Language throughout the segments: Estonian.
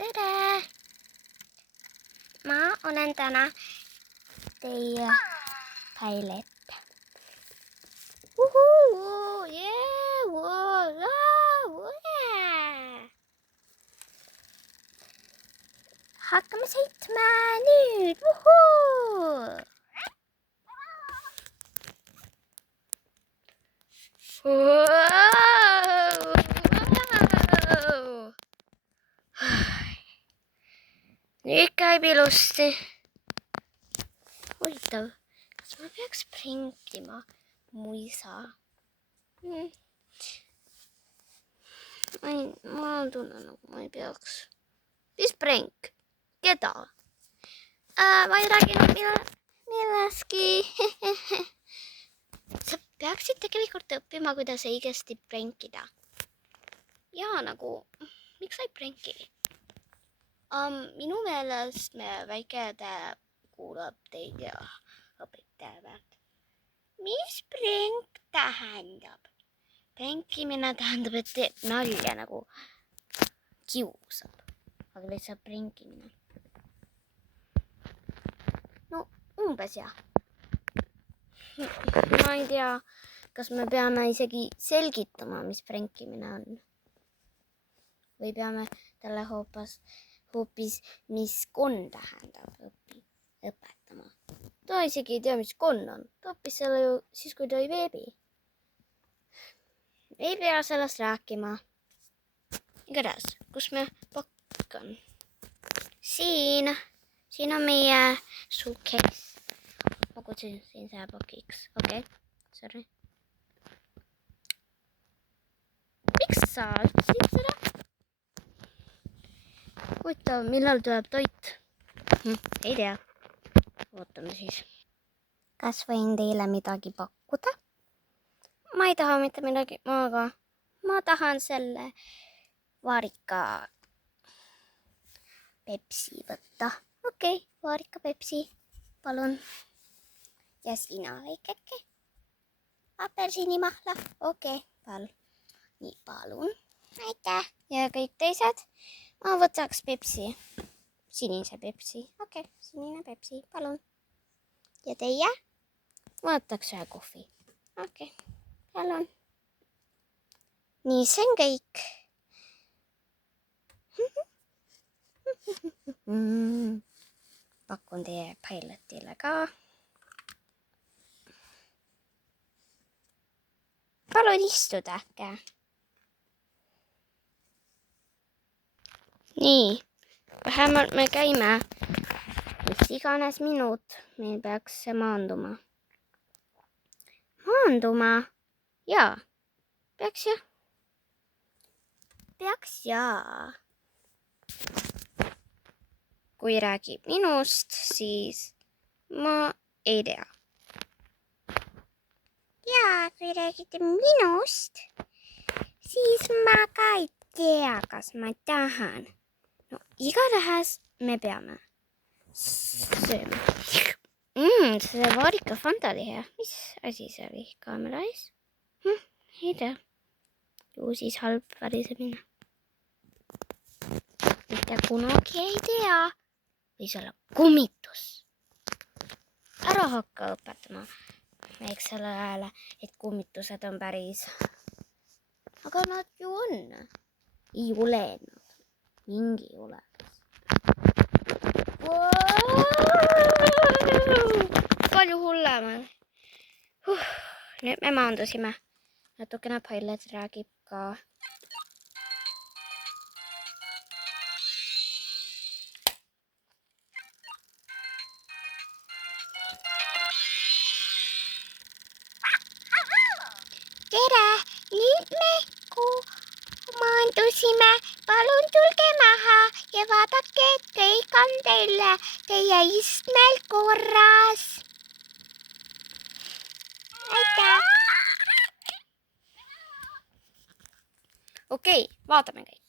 tere! Ma olen täna teie pilot. Uhuu! Yeah! Wow! Hakkame sõitma nüüd! Uhuu! Nüüd käib ilusti. Huvitav, kas ma peaks pränkima mu isa? Ma tunnen, nagu ma ei peaks. Mis pränk? Keda? Ma ei rääginud millestki. Sa peaksid tegelikult õppima, kuidas õigesti pränkida. Ja nagu, miks sa ei pränki? Minu meelest me väikede kuulab teid ja õpetavad. Mis pränk tähendab? Pränkimine tähendab, et teeb nalja nagu kiusab. Aga lihtsalt pränkimine. No, umbes jah. Ma ei tea, kas me peame isegi selgitama, mis pränkimine on. Või peame talle hoopis mis konn tähendab õpetama. Ta isegi ei tea, mis konn on. Ta õppis selle ju siis, kui ta oli veebi. Ei pea sellest rääkima. Igatahes, kus me pakk on? Siin on meie suitcase. Ma kutsun siin selle pakiks. Okei, sorry. Miks sa ütlesid seda? Huvitav, millal tuleb toit? Ei tea. Ootame siis. Kas võin teile midagi pakkuda? Ma ei taha mitte midagi, aga ma tahan selle vaarika Pepsi võtta. Okei, vaarika Pepsi, palun. Ja sina väikeke. Apelsinimahla. Okei, palun. Nii, palun. Aitäh. Ja kõik teised. Ma võtaks Pepsi. Sinise Pepsi. Okei, sinine Pepsi, palun. Ja teie? Ma võtaks ühe kohvi. Okei, palun. Nii, see on kõik. Pakun teie pilotile ka. Palun istuda äkki. Nii, vähemalt me käime. Mis iganes minut meil peaks see maanduma. Maanduma? Jaa. Peaks jah. Peaks jaa. Kui räägib minust, siis ma ei tea. Jaa, kui räägite minust, siis ma ka ei tea, kas ma tahan. No igatahes me peame sööma. See vaarika Fanta oli hea. Mis asi see oli kaamera ees? Ei tea. Ju siis halb värisemine. Mitte kunagi ei tea. Võis olla kummitus. Ära hakka õpetama väiksele hääle, et kummitused on päris. Aga nad ju on. Ei ole nad. Mingi ei ole. Palju hullemal. Nüüd me maandusime. Natukene pilot räägib ka. Tere, nüüd me maandusime. Palun tulge maha ja vaadake, et kõik on teie istmel korras. Aitäh! Okei, vaatame kõik.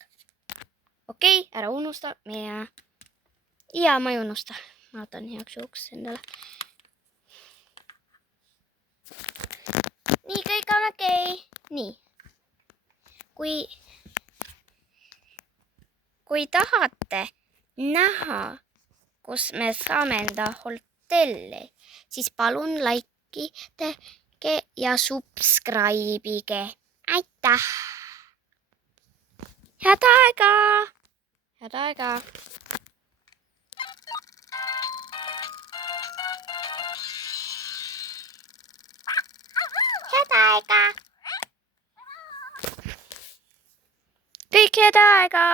Okei, ära unusta meie. Ja ma ei unusta. Vaatan heaks juhuks endale. Nii, kõik on okei. Nii. kui tahate näha, kus me saame enda hotelli, siis palun likeige ja subscribe'ige. Aitäh! Head aega! Head aega! Head aega! Kõik head aega!